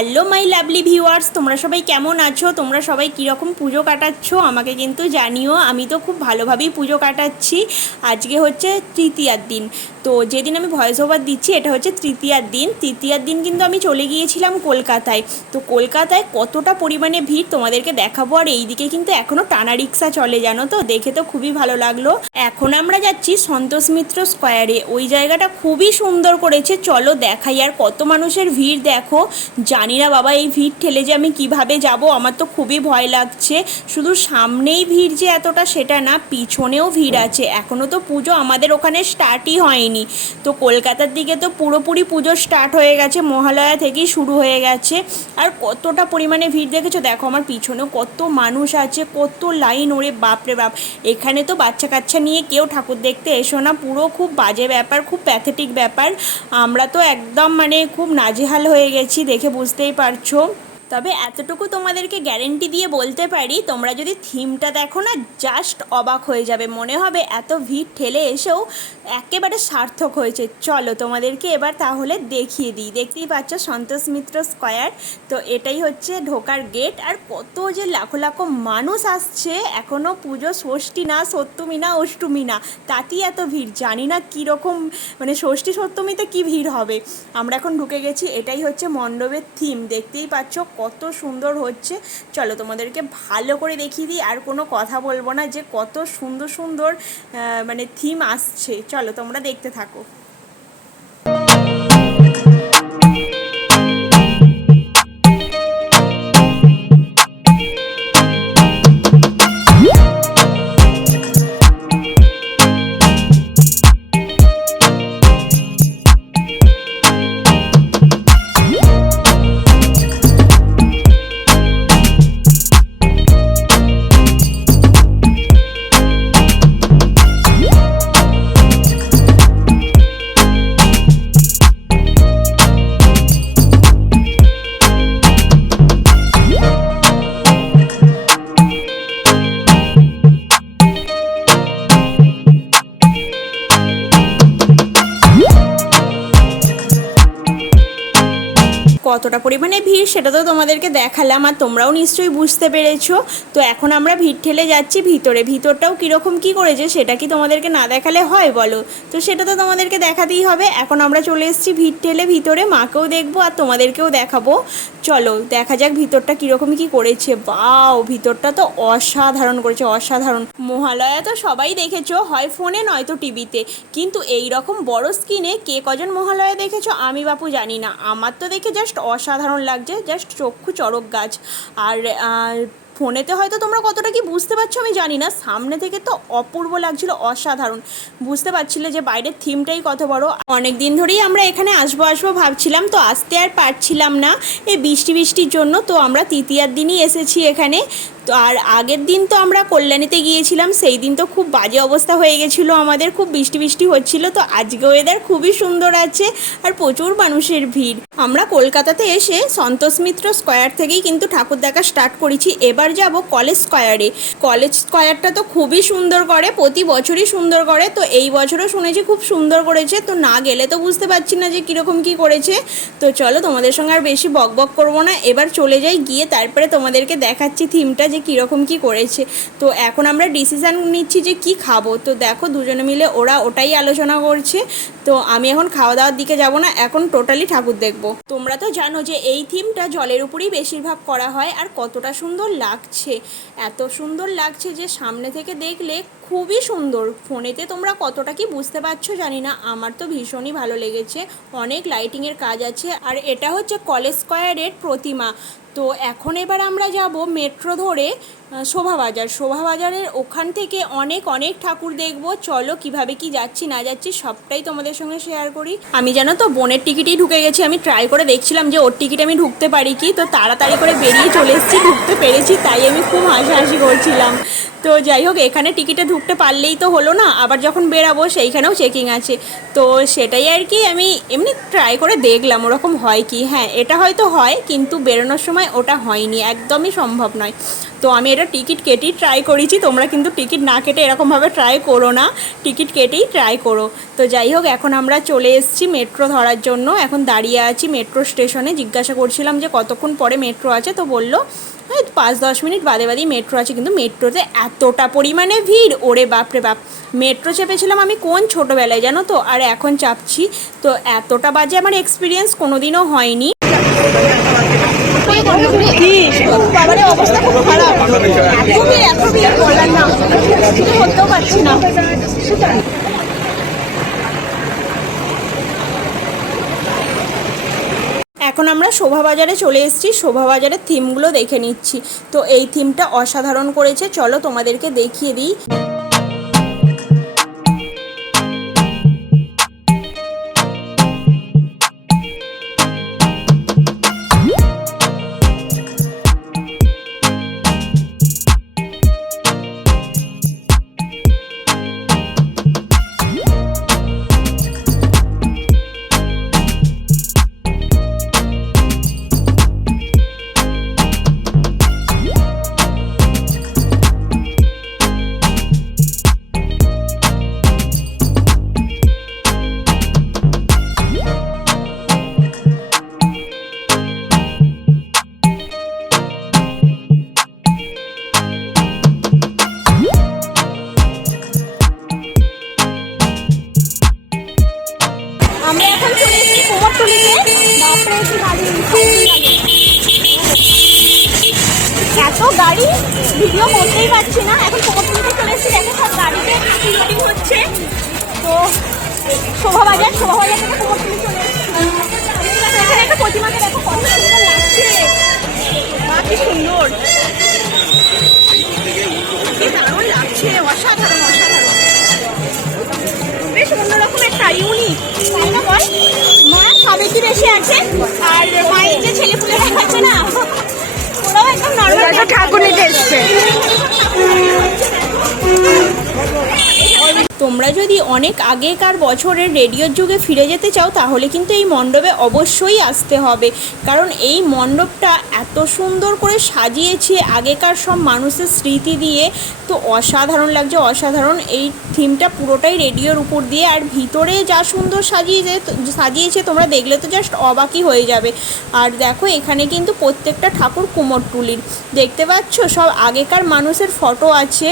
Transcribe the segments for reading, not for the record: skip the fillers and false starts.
Hello my lovely viewers, তোমরা সবাই কেমন আছো? তোমরা সবাই কীরকম পুজো কাটাচ্ছ আমাকে কিন্তু জানিও। আমি তো খুব ভালোভাবেই পুজো কাটাচ্ছি। আজকে হচ্ছে তৃতীয়ার দিন। তো যেদিন আমি ভয়েস ওভার দিচ্ছি এটা হচ্ছে তৃতীয়ার দিন। তৃতীয়ার দিন কিন্তু আমি চলে গিয়েছিলাম কলকাতায়। তো কলকাতায় কতটা পরিমাণে ভিড় তোমাদেরকে দেখাবো। আর এইদিকে কিন্তু এখনও টানা রিক্সা চলে, জানো তো, দেখে তো খুবই ভালো লাগলো। এখন আমরা যাচ্ছি সন্তোষ মিত্র স্কোয়ারে। ওই জায়গাটা খুবই সুন্দর করেছে, চলো দেখাই। আর কত মানুষের ভিড় দেখো। জানি না বাবা এই ভিড় ঠেলে যে আমি কিভাবে যাব, আমার তো খুবই ভয় লাগছে। শুধু সামনেই ভিড় যে এতটা সেটা না, পিছনেও ভিড় আছে। এখনও তো পুজো আমাদের ওখানে স্টার্টই হয়নি। তো কলকাতার দিকে তো পুরোপুরি পুজো স্টার্ট হয়ে গেছে, মহালয়া থেকেই শুরু হয়ে গেছে। আর কতটা পরিমাণে ভিড় দেখেছো, দেখো আমার পিছনেও কত মানুষ আছে, কত লাইন, ওরে বাপরে বাপ। এখানে তো বাচ্চা কাচ্চা নিয়ে কেউ ঠাকুর দেখতে এসো না, পুরো খুব বাজে ব্যাপার, খুব প্যাথেটিক ব্যাপার। আমরা তো একদম খুব নাজেহাল হয়ে গেছি, দেখে বুঝতেই পারছো। তবে এতটুকু তোমাদেরকে গ্যারেন্টি দিয়ে বলতে পারি, তোমরা যদি থিমটা দেখো না, জাস্ট অবাক হয়ে যাবে। মনে হবে এত ভিড় ঠেলে এসেও একেবারে সার্থক হয়েছে। চলো তোমাদেরকে এবার তাহলে দেখিয়ে দিই। দেখতেই পাচ্ছ সন্তোষ মিত্র স্কোয়ার। তো এটাই হচ্ছে ঢোকার গেট। আর কত যে লাখো লাখো মানুষ আসছে, এখনও পুজো ষষ্ঠী না, সপ্তমী না, অষ্টমী না, তাতেই এত ভিড়। জানি না কীরকম, ষষ্ঠী সপ্তমীতে কী ভিড় হবে। আমরা এখন ঢুকে গেছি, এটাই হচ্ছে মণ্ডপের থিম। দেখতেই পাচ্ছ কত সুন্দর হচ্ছে। চলো তোমাদেরকে ভালো করে দেখিয়ে দিই। আর কোনো কথা বলবো না, যে কত সুন্দর সুন্দর থিম আসছে। চলো তোমরা দেখতে থাকো। কতটা পরিমাণে ভিড় সেটা তো তোমাদেরকে দেখালাম, আর তোমরাও নিশ্চয়ই বুঝতে পেরেছো। তো এখন আমরা ভিড় ঠেলে যাচ্ছি ভিতরে। ভিতরটাও কীরকম কী করেছে সেটা কি তোমাদেরকে না দেখালে হয় বলো? তো সেটা তো তোমাদেরকে দেখাতেই হবে। এখন আমরা চলে এসেছি ভিড় ঠেলে ভিতরে, মাকেও দেখবো আর তোমাদেরকেও দেখাবো। চলো দেখা যাক ভিতরটা কীরকম কী করেছে। বাও, ভিতরটা তো অসাধারণ করেছে, অসাধারণ। মহালয়া তো সবাই দেখেছো, হয় ফোনে নয়তো টিভিতে, কিন্তু এই রকম বড় স্ক্রিনে কে কজন মহালয়া দেখেছো আমি বাপু জানি না। আমার তো দেখে জাস্ট অসাধারণ লাগছে, জাস্ট চক্ষু চড়ক গাছ। আর ফোনেতে হয়তো তোমরা কতটা কি বুঝতে পারছো আমি জানি না, সামনে থেকে তো অপূর্ব লাগছিল, অসাধারণ। বুঝতে পারছিলে যে বাইরের থিমটাই কত বড়। অনেক দিন ধরেই আমরা এখানে আসবো ভাবছিলাম, তো আসতে আর পারছিলাম না এই বৃষ্টির জন্য। তো আমরা তৃতীয়ার দিনই এসেছি এখানে। তো আর আগের দিন তো আমরা কল্যাণীতে গিয়েছিলাম, সেই দিন তো খুব বাজে অবস্থা হয়ে গেছিলো আমাদের, খুব বৃষ্টি হচ্ছিল। তো আজকে ওয়েদার খুবই সুন্দর আছে আর প্রচুর মানুষের ভিড়। আমরা কলকাতাতে এসে সন্তোষ মিত্র স্কোয়ার থেকেই কিন্তু ঠাকুর দেখা স্টার্ট করেছি। এবার যাব কলেজ স্কোয়ারে। কলেজ স্কোয়ারটা তো খুবই সুন্দর করে, প্রতি বছরই সুন্দর করে। তো এই বছরও শুনেছি খুব সুন্দর করেছে। তো না গেলে তো বুঝতে পারছি না যে কীরকম কী করেছে। তো চলো তোমাদের সঙ্গে আর বেশি বক করবো না, এবার চলে যাই, গিয়ে তারপরে তোমাদেরকে দেখাচ্ছি থিমটা যে কীরকম কী করেছে। তো এখন আমরা ডিসিশান নিচ্ছি যে কি খাবো। তো দেখো দুজনে মিলে ওরা ওটাই আলোচনা করছে। তো আমি এখন খাওয়া দাওয়ার দিকে যাব না, এখন টোটালি ঠাকুর দেখবো। তোমরা তো জানো যে এই থিমটা জলের উপরেই বেশিরভাগ করা হয়। আর কতটা সুন্দর লাগছে, এত সুন্দর লাগছে যে সামনে থেকে দেখলে খুবই সুন্দর। ফোনেতে তোমরা কতটা কি বুঝতে পারছো জানি না, আমার তো ভীষণই ভালো লেগেছে। অনেক লাইটিংয়ের কাজ আছে। আর এটা হচ্ছে কলেজ স্কোয়ারের প্রতিমা। তো এখন এবার আমরা যাব মেট্রো ধরে শোভাবাজারের ওখান থেকে অনেক ঠাকুর দেখব। চলো কিভাবে কি যাচ্ছি না যাচ্ছি সবটাই তোমাদের সঙ্গে শেয়ার করি। আমি জানো তো বোনের টিকিটেই ঢুকে গেছি। আমি ট্রাই করে দেখছিলাম যে ওর টিকিটে আমি ঢুকতে পারি কি, তো তাড়াতাড়ি করে বেরিয়ে চলে এসেছি, ঢুকতে পেরেছি, তাই আমি খুব হাসাহাসি করছিলাম। তো যাই হোক, এখানে টিকিটে ঢুকতে পারলেই তো হলো না, আবার যখন বেরাবো সেইখানেও চেকিং আছে। তো সেটাই আর কি, আমি এমনি ট্রাই করে দেখলাম ওরকম হয় কি। হ্যাঁ, এটা হয়তো হয়, কিন্তু বেরোনোর সময় ওটা হয়নি, একদমই সম্ভব নয়। তো আমি এটা টিকিট কেটেই ট্রাই করেছি, তোমরা কিন্তু টিকিট না কেটে এরকমভাবে ট্রাই করো না, টিকিট কেটেই ট্রাই করো। তো যাই হোক, এখন আমরা চলে এসেছি মেট্রো ধরার জন্য। এখন দাঁড়িয়ে আছি মেট্রো স্টেশনে। জিজ্ঞাসা করছিলাম যে কতক্ষণ পরে মেট্রো আছে, তো বললো 5-10 মিনিট বাদে বাদেই মেট্রো আছে। কিন্তু মেট্রোতে এতটা পরিমাণে ভিড়, ওরে বাপরে বাপ। মেট্রো চেপেছিলাম আমি কোন ছোটোবেলায় জানো তো, আর এখন চাপছি। তো এতটা বাজে আমার এক্সপিরিয়েন্স কোনোদিনও হয়নি। বাবারে অবস্থা খুব খারাপ, এত ভিড় বলার না, কিছু করতেও পারছি না। এখন আমরা শোভাবাজারে চলে এসেছি, শোভাবাজারের থিমগুলো দেখে নিচ্ছি। তো এই থিমটা অসাধারণ করেছে, চলো তোমাদেরকে দেখিয়ে দিই। আমরা এখন চলে এসেছি কুমোরটুলিতে। এত গাড়ি ভিডিও করতেই পারছি না। এখন কুমোরটুলিতে চলে এসেছি, দেখো সব গাড়িতে ফিল্ডিং হচ্ছে। তো শোভাবাজার থেকে কুমোরটুলি চলে এসেছি। এখানে একটা প্রতিমাকে দেখো কত সুন্দর লাগছে, কি সুন্দর, কি দারুণ লাগছে, অসাধারণ অসাধারণ, বেশ অন্যরকম একটা ইউনিক, তাই না বল? মা সবে কি বেশি আছে, আর মায়ের যে ছেলেপুলেরা আছে না, ওরাও একদম নর্মাল ঠাকুর নিতে এসছে। তোমরা যদি অনেক আগেকার বছরের রেডিওর যুগে ফিরে যেতে চাও তাহলে কিন্তু এই মণ্ডপে অবশ্যই আসতে হবে, কারণ এই মণ্ডপটা এত সুন্দর করে সাজিয়েছে আগেকার সব মানুষের স্মৃতি দিয়ে। তো অসাধারণ লাগছে, অসাধারণ। এই থিমটা পুরোটাই রেডিওর উপর দিয়ে, আর ভিতরে যা সুন্দর সাজিয়েছে তোমরা দেখলে তো জাস্ট অবাকই হয়ে যাবে। আর দেখো এখানে কিন্তু প্রত্যেকটা ঠাকুর কুমোরটুলির, দেখতে পাচ্ছ সব আগেকার মানুষের ফটো আছে।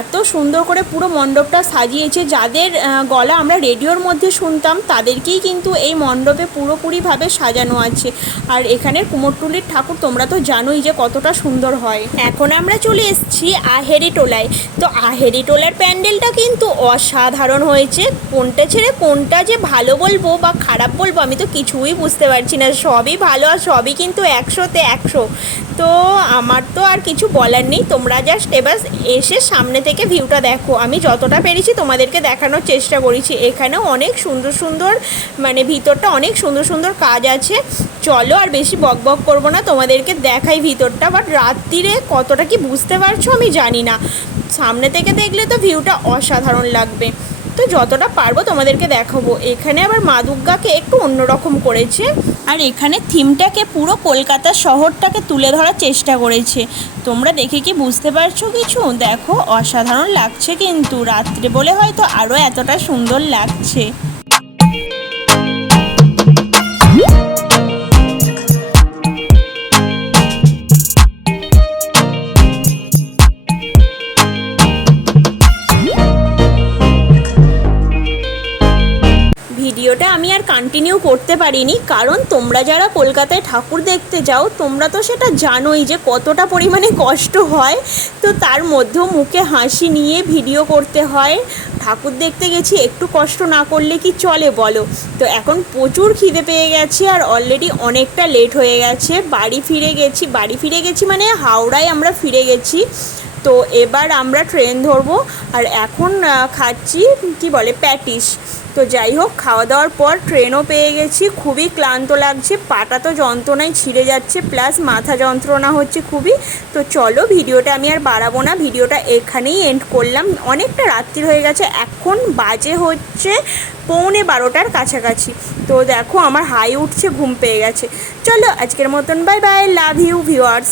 এত সুন্দর করে পুরো মণ্ডপটা সাজিয়েছে, যাদের গলা আমরা রেডিওর মধ্যে শুনতাম তাদেরকেই কিন্তু এই মণ্ডপে পুরোপুরিভাবে সাজানো আছে। আর এখানের কুমোরটুলির ঠাকুর তোমরা তো জানোই যে কতটা সুন্দর হয়। এখন আমরা চলে এসেছি আহেরি টোলায়। তো আহেরি টোলার প্যান্ডেলটা কিন্তু অসাধারণ হয়েছে। কোনটা ছেড়ে কোনটা যে ভালো বলবো বা খারাপ বলবো আমি তো কিছুই বুঝতে পারছি না, সবই ভালো আর সবই কিন্তু 100তে 100। তো আমার তো আর কিছু বলার নেই, তোমরা জাস্ট এবার এসে সামনে থেকে ভিউটা দেখো। আমি যতটা পেরেছি তোমাদেরকে দেখানোর চেষ্টা করেছি। এখানেও অনেক সুন্দর সুন্দর, মানে ভিতরটা অনেক সুন্দর সুন্দর কাজ আছে। চলো আর বেশি বক বক করবো না, তোমাদেরকে দেখাই ভিতরটা। বাট রাত্রিরে কতটা কি বুঝতে পারছো আমি জানি না, সামনে থেকে দেখলে তো ভিউটা অসাধারণ লাগবে। তো যতটা পারবো তোমাদেরকে দেখাবো। এখানে আবার মা দুর্গাকে একটু অন্যরকম করেছে, আর এখানে থিমটাকে পুরো কলকাতা শহরটাকে তুলে ধরার চেষ্টা করেছে। তোমরা দেখে কি বুঝতে পারছো কিছু? দেখো অসাধারণ লাগছে, কিন্তু রাত্রে বলে হয়তো আরও এতটা সুন্দর লাগছে। ভিডিওটা আমি আর কন্টিনিউ করতে পারিনি, কারণ তোমরা যারা কলকাতায় ঠাকুর দেখতে যাও তোমরা তো সেটা জানোই যে কতটা পরিমাণে কষ্ট হয়। তো তার মধ্যেও মুখে হাসি নিয়ে ভিডিও করতে হয়। ঠাকুর দেখতে গেছি, একটু কষ্ট না করলে কি চলে বলো? তো এখন প্রচুর খিদে পেয়ে গেছে, আর অলরেডি অনেকটা লেট হয়ে গেছে। বাড়ি ফিরে গেছি মানে হাওড়ায় আমরা ফিরে গেছি। তো এবার আমরা ট্রেন ধরবো, আর এখন খাচ্ছি কি বলে প্যাটিস। তো যাই হোক, খাওয়া দাওয়ার পর ট্রেনও পেয়ে গেছি। খুবই ক্লান্ত লাগছে, পাটা তো যন্ত্রণায় ছিঁড়ে যাচ্ছে, প্লাস মাথা যন্ত্রণা হচ্ছে খুবই। তো চলো ভিডিওটা আমি আর বাড়াবো না, ভিডিওটা এখানেই এন্ড করলাম। অনেকটা রাত্রি হয়ে গেছে, এখন বাজে হচ্ছে 11:15 কাছাকাছি। তো দেখো আমার হাই উঠছে, ঘুম পেয়ে গেছে। চলো আজকের মতন bye bye, love you viewers.